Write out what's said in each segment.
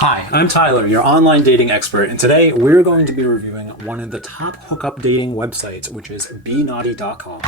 Hi, I'm Tyler, your online dating expert, and today we're going to be reviewing one of the top hookup dating websites, which is BeNaughty.com.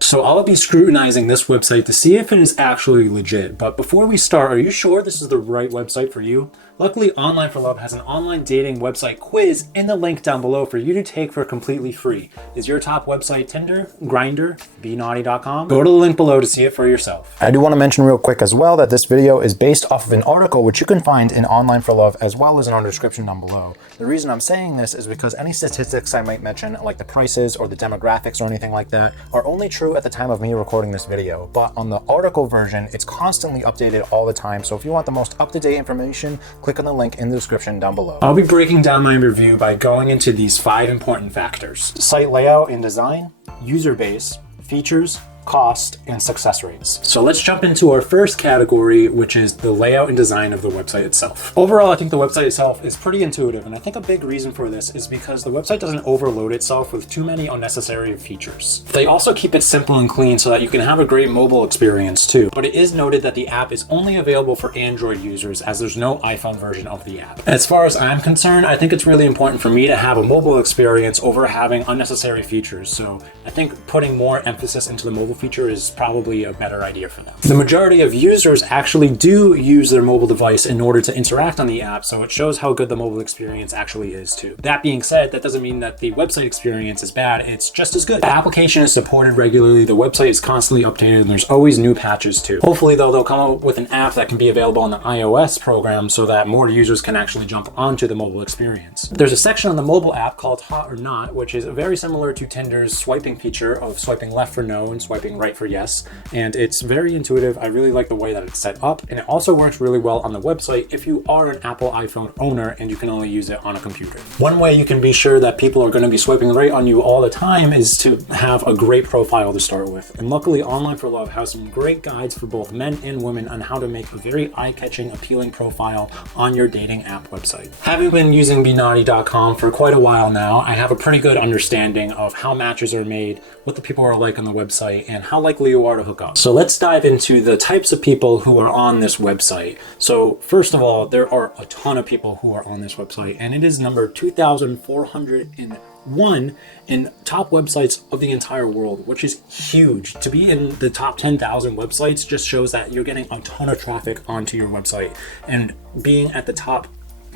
So I'll be scrutinizing this website to see if it is actually legit. But before we start, are you sure this is the right website for you? Luckily, Online for Love has an online dating website quiz in the link down below for you to take for completely free. Is your top website Tinder, Grindr, BeNaughty.com? Go to the link below to see it for yourself. I do want to mention real quick as well that this video is based off of an article which you can find in Online for Love as well as in our description down below. The reason I'm saying this is because any statistics I might mention, like the prices or the demographics or anything like that, are only true at the time of me recording this video. But on the article version, it's constantly updated all the time. So if you want the most up-to-date information, click on the link in the description down below. I'll be breaking down my review by going into these 5 important factors: site layout and design, user base, features, cost, and success rates. So let's jump into our first category, which is the layout and design of the website itself. Overall, I think the website itself is pretty intuitive, and I think a big reason for this is because the website doesn't overload itself with too many unnecessary features. They also keep it simple and clean so that you can have a great mobile experience too. But it is noted that the app is only available for Android users, as there's no iPhone version of the app. As far as I'm concerned, I think it's really important for me to have a mobile experience over having unnecessary features. So I think putting more emphasis into the mobile feature is probably a better idea for them. The majority of users actually do use their mobile device in order to interact on the app, so it shows how good the mobile experience actually is too. That being said, that doesn't mean that the website experience is bad, it's just as good. The application is supported regularly, the website is constantly updated, and there's always new patches too. Hopefully though, they'll come up with an app that can be available on the iOS program so that more users can actually jump onto the mobile experience. There's a section on the mobile app called Hot or Not, which is very similar to Tinder's swiping feature of swiping left for no and swiping right for yes, and it's very intuitive. I really like the way that it's set up, and it also works really well on the website if you are an Apple iPhone owner and you can only use it on a computer. One way you can be sure that people are going to be swiping right on you all the time is to have a great profile to start with, and luckily Online for Love has some great guides for both men and women on how to make a very eye-catching, appealing profile on your dating app website. Having been using BeNaughty.com for quite a while now, I have a pretty good understanding of how matches are made, what the people are like on the website, and how likely you are to hook up. So let's dive into the types of people who are on this website. So first of all, there are a ton of people who are on this website, and it is number 2,401 in top websites of the entire world, which is huge. To be in the top 10,000 websites just shows that you're getting a ton of traffic onto your website, and being at the top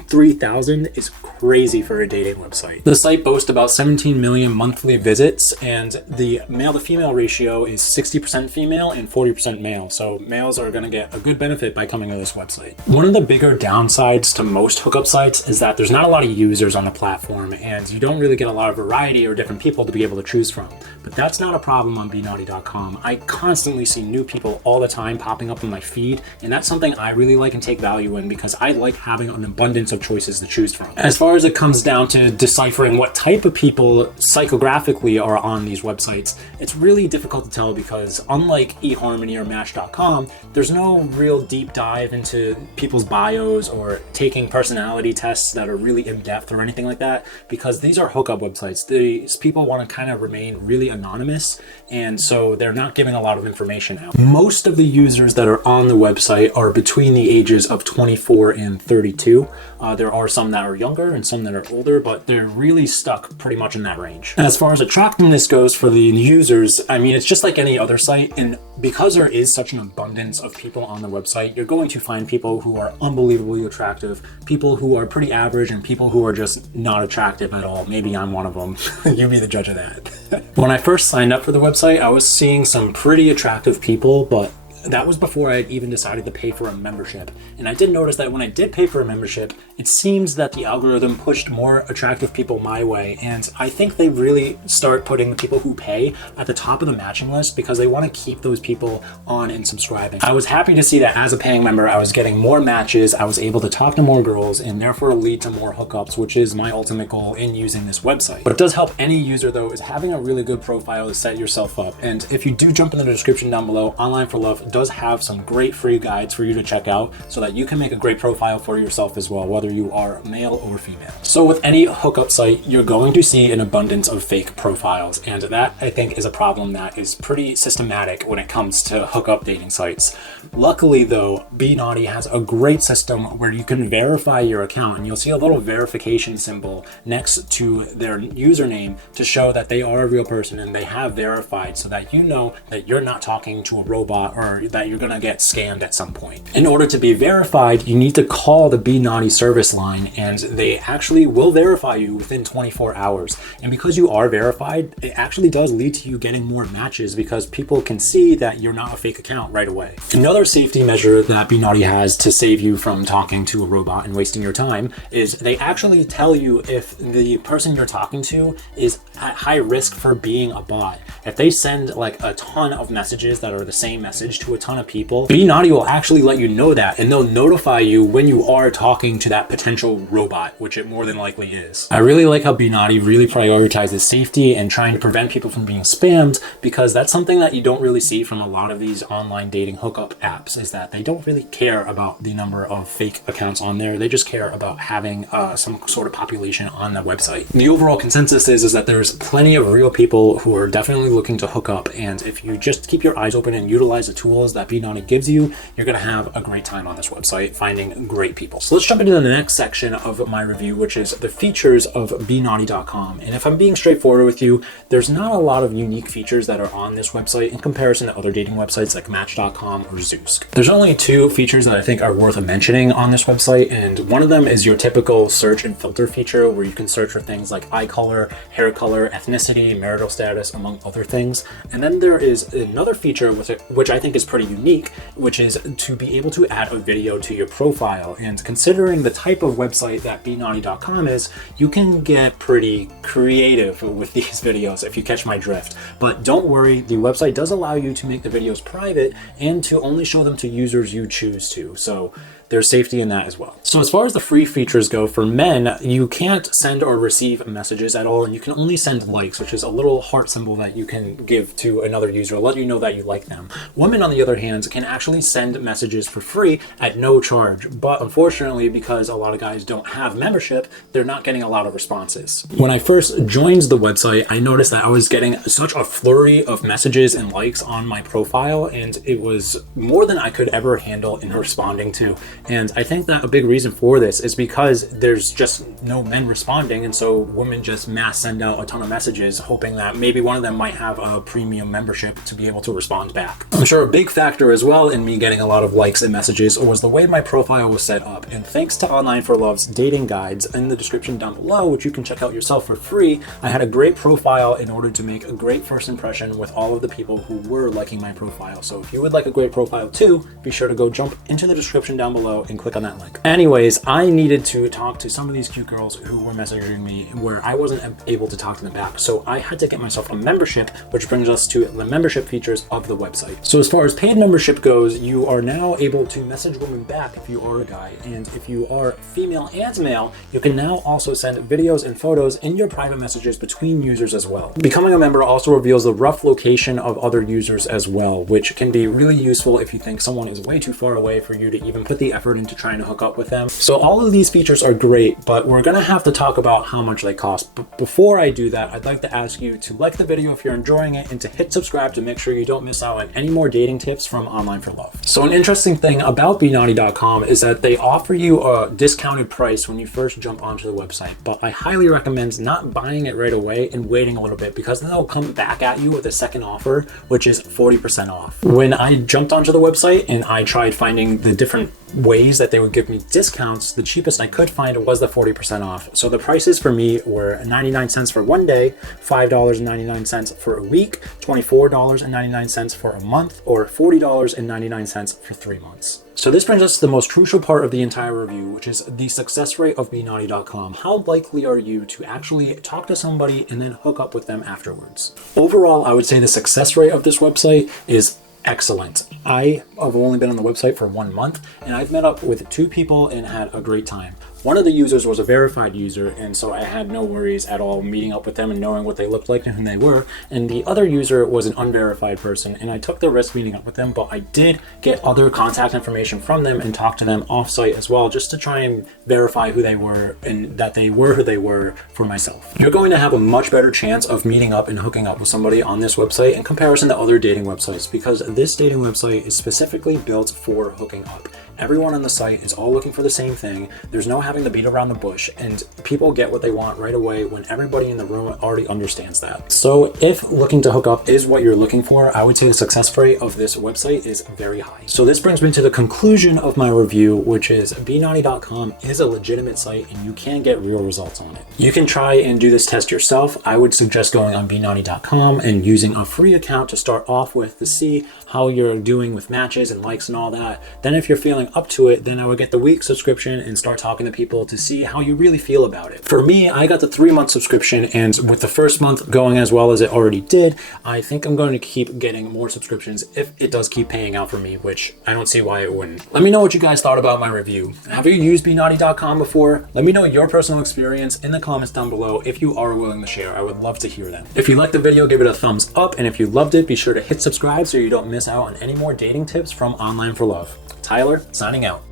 3,000 is crazy for a dating website. The site boasts about 17 million monthly visits, and the male to female ratio is 60% female and 40% male. So males are going to get a good benefit by coming to this website. One of the bigger downsides to most hookup sites is that there's not a lot of users on the platform, and you don't really get a lot of variety or different people to be able to choose from. But that's not a problem on BeNaughty.com. I constantly see new people all the time popping up on my feed, and that's something I really like and take value in because I like having an abundance of choices to choose from. As far as it comes down to deciphering what type of people psychographically are on these websites, it's really difficult to tell because unlike eHarmony or Match.com, there's no real deep dive into people's bios or taking personality tests that are really in-depth or anything like that, because these are hookup websites. These people want to kind of remain really anonymous, and so they're not giving a lot of information out. Most of the users that are on the website are between the ages of 24 and 32. There are some that are younger and some that are older, but they're really stuck pretty much in that range. And as far as attractiveness goes for the users, I mean, it's just like any other site, and because there is such an abundance of people on the website, you're going to find people who are unbelievably attractive, people who are pretty average, and people who are just not attractive at all. Maybe I'm one of them. You be the judge of that. When I first signed up for the website, I was seeing some pretty attractive people, but that was before I had even decided to pay for a membership. And I did notice that when I did pay for a membership, it seems that the algorithm pushed more attractive people my way. And I think they really start putting the people who pay at the top of the matching list because they want to keep those people on and subscribing. I was happy to see that as a paying member, I was getting more matches, I was able to talk to more girls, and therefore lead to more hookups, which is my ultimate goal in using this website. What it does help any user though is having a really good profile to set yourself up. And if you do jump in the description down below, Online for Love does have some great free guides for you to check out so that you can make a great profile for yourself as well, whether you are male or female. So with any hookup site, you're going to see an abundance of fake profiles, and that I think is a problem that is pretty systematic when it comes to hookup dating sites. Luckily though, BeNaughty has a great system where you can verify your account, and you'll see a little verification symbol next to their username to show that they are a real person and they have verified, so that you know that you're not talking to a robot or that you're gonna get scammed at some point. In order to be verified, you need to call the BeNaughty service line, and they actually will verify you within 24 hours. And because you are verified, it actually does lead to you getting more matches because people can see that you're not a fake account right away. Another safety measure that BeNaughty has to save you from talking to a robot and wasting your time is they actually tell you if the person you're talking to is at high risk for being a bot. If they send like a ton of messages that are the same message to a ton of people, BeNaughty will actually let you know that, and they'll notify you when you are talking to that potential robot, which it more than likely is. I really like how BeNaughty really prioritizes safety and trying to prevent people from being spammed, because that's something that you don't really see from a lot of these online dating hookup apps, is that they don't really care about the number of fake accounts on there. They just care about having some sort of population on the website. The overall consensus is that there's plenty of real people who are definitely looking to hook up, and if you just keep your eyes open and utilize the tools that BeNaughty gives you, you're gonna have a great time on this website finding great people. So let's jump into the next section of my review, which is the features of BeNaughty.com. And if I'm being straightforward with you, there's not a lot of unique features that are on this website in comparison to other dating websites like Match.com or Zoosk. There's only two features that I think are worth mentioning on this website, and one of them is your typical search and filter feature, where you can search for things like eye color, hair color, ethnicity, marital status, among other things. And then there is another feature which I think is pretty unique, which is to be able to add a video to your profile. And considering the type of website that BeNaughty.com is, you can get pretty creative with these videos, if you catch my drift. But don't worry, the website does allow you to make the videos private and to only show them to users you choose to. So there's safety in that as well. So as far as the free features go, for men, you can't send or receive messages at all, and you can only send likes, which is a little heart symbol that you can give to another user, let you know that you like them. Women, on the other hand, can actually send messages for free at no charge, but unfortunately, because a lot of guys don't have membership, they're not getting a lot of responses. When I first joined the website, I noticed that I was getting such a flurry of messages and likes on my profile, and it was more than I could ever handle in responding to. And I think that a big reason for this is because there's just no men responding, and so women just mass send out a ton of messages hoping that maybe one of them might have a premium membership to be able to respond back. I'm sure a big factor as well in me getting a lot of likes and messages was the way my profile was set up, and thanks to Online for Love's dating guides in the description down below, which you can check out yourself for free, I had a great profile in order to make a great first impression with all of the people who were liking my profile. So if you would like a great profile too, be sure to go jump into the description down below and click on that link. Anyways, I needed to talk to some of these cute girls who were messaging me where I wasn't able to talk to them back, so I had to get myself a membership, which brings us to the membership features of the website. So as far as paid membership goes, you are now able to message women back if you are a guy, and if you are female and male, you can now also send videos and photos in your private messages between users as well. Becoming a member also reveals the rough location of other users as well, which can be really useful if you think someone is way too far away for you to even put the effort into trying to hook up with them. So all of these features are great, but we're gonna have to talk about how much they cost. But before I do that, I'd like to ask you to like the video if you're enjoying it, and to hit subscribe to make sure you don't miss out on any more dating tips from Online for Love. So an interesting thing about BeNaughty.com is that they offer you a discounted price when you first jump onto the website, but I highly recommend not buying it right away and waiting a little bit, because then they'll come back at you with a second offer, which is 40% off. When I jumped onto the website and I tried finding the different ways that they would give me discounts, the cheapest I could find was the 40% off. So the prices for me were 99 cents for one day, $5.99 for a week, $24.99 for a month, or $40.99 for 3 months. So this brings us to the most crucial part of the entire review, which is the success rate of BeNaughty.com. How likely are you to actually talk to somebody and then hook up with them afterwards? Overall, I would say the success rate of this website is excellent. I have only been on the website for 1 month, and I've met up with 2 people and had a great time. One of the users was a verified user, and so I had no worries at all meeting up with them and knowing what they looked like and who they were. And the other user was an unverified person, and I took the risk meeting up with them, but I did get other contact information from them and talk to them offsite as well, just to try and verify who they were and that they were who they were for myself. You're going to have a much better chance of meeting up and hooking up with somebody on this website in comparison to other dating websites, because this dating website is specifically built for hooking up. Everyone on the site is all looking for the same thing. There's no having to beat around the bush, and people get what they want right away when everybody in the room already understands that. So if looking to hook up is what you're looking for, I would say the success rate of this website is very high. So this brings me to the conclusion of my review, which is BeNaughty.com is a legitimate site and you can get real results on it. You can try and do this test yourself. I would suggest going on BeNaughty.com and using a free account to start off with to see how you're doing with matches and likes and all that. Then if you're feeling up to it, then I would get the week subscription and start talking to people to see how you really feel about it. For me, I got the 3-month subscription, and with the first month going as well as it already did, I think I'm going to keep getting more subscriptions if it does keep paying out for me, which I don't see why it wouldn't. Let me know what you guys thought about my review. Have you used BeNaughty.com before? Let me know your personal experience in the comments down below if you are willing to share. I would love to hear them. If you liked the video, give it a thumbs up, and if you loved it, be sure to hit subscribe so you don't miss out on any more dating tips from Online for Love. Tyler, signing out.